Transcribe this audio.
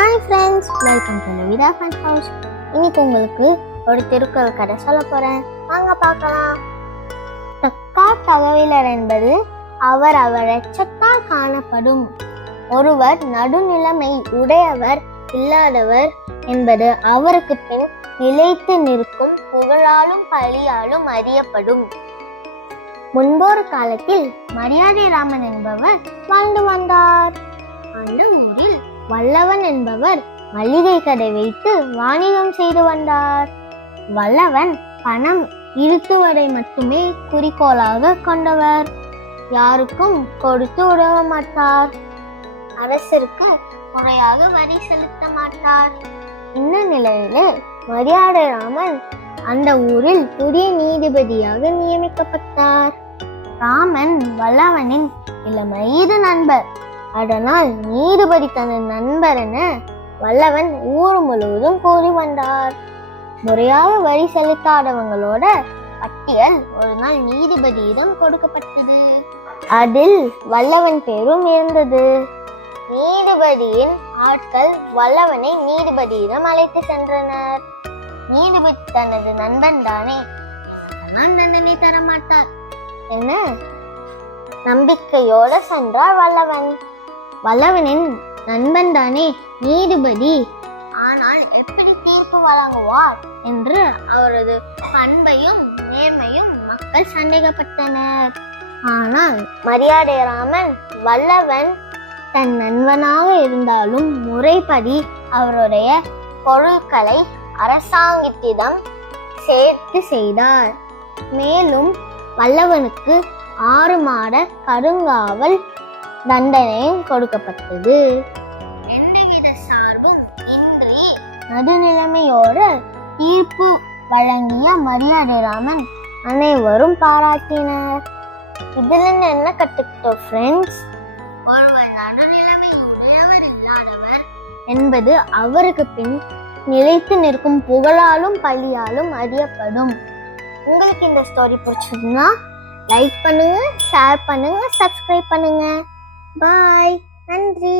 Hi friends welcome to Lavitha fun house இன்னைக்கு உங்களுக்கு ஒரு திருக்குறள் கதை சொல்ல போகிறேன் வாங்க பார்க்கலாம். தக்கா தகவலர் என்பது அவர் அவர் எச்சத்தால் காணப்படும். ஒருவர் நடுநிலைமை உடையவர் இல்லாதவர் என்பது அவருக்கு பின் நிலைத்து நிற்கும் புகழாலும் பழியாலும் அறியப்படும். முன்பொரு காலத்தில் மரியாதை ராமன் என்பவர் வாழ்ந்து வந்தார். வல்லவன் என்பவர் மளிகை கடை வைத்து வாணிகம் செய்து வந்தார். வல்லவன் பணம் இருத்துவதை மட்டுமே குறிக்கோளாக கொண்டவர். யாருக்கும் கொடுத்து உதவ மாட்டார். அரசருக்கு முறையாக வரி செலுத்த மாட்டார். இந்த நிலையிலே மரியாதை ராமன் அந்த ஊரில் புதிய நீதிபதியாக நியமிக்கப்பட்டார். ராமன் வல்லவனின் இளமயிறு நண்பர். அதனால் நீதிபதி தனது நண்பரென வல்லவன் ஊர் முழுவதும் கூறி வந்தார். முறையாக வரி செலுத்தாதவங்களோட பட்டியல் ஒரு நாள் நீதிபதியிடம் கொடுக்கப்பட்டது. அதில் வல்லவன் பேரும் இருந்தது. நீதிபதியின் ஆட்கள் வல்லவனை நீதிபதியிடம் அழைத்து சென்றனர். நீதிபதி தனது நண்பன் தானே. நான் தண்டனை தர மாட்டார் என்ன நம்பிக்கையோட சென்றார் வல்லவன். வல்லவனின் நண்பன் தானே நீதிபதி. ஆனால் எப்படி தீர்ப்பு வழங்குவார்? என்று அவரது பண்பையும் நேர்மையும் மக்கள் சந்தேகப்பட்டனர். ஆனால் மரியாதை ராமன் வல்லவன் தன் நண்பனாக இருந்தாலும் முறைப்படி அவருடைய பொருட்களை அரசாங்கத்திடம் சேர்த்து செய்தார். மேலும் வல்லவனுக்கு ஆறு மாத கருங்காவல் தண்டனையும் கொடுக்கப்பட்டது. எந்தவித சார்பும் இன்றி நடுநிலைமையோடு தீர்ப்பு வழங்கிய மரியாதை ராமன் அனைவரும் பாராட்டினர். இதுல என்ன கத்துக்கிட்டோம் ஃப்ரெண்ட்ஸ் ஒருவர் இல்லாதவர். என்பது அவருக்கு பின் நிலைத்து நிற்கும் புகழாலும் பழியாலும் அறியப்படும். உங்களுக்கு இந்த ஸ்டோரி பிடிச்சதுன்னா லைக் பண்ணுங்க ஷேர் பண்ணுங்க சப்ஸ்கிரைப் பண்ணுங்க. பாய் நன்றி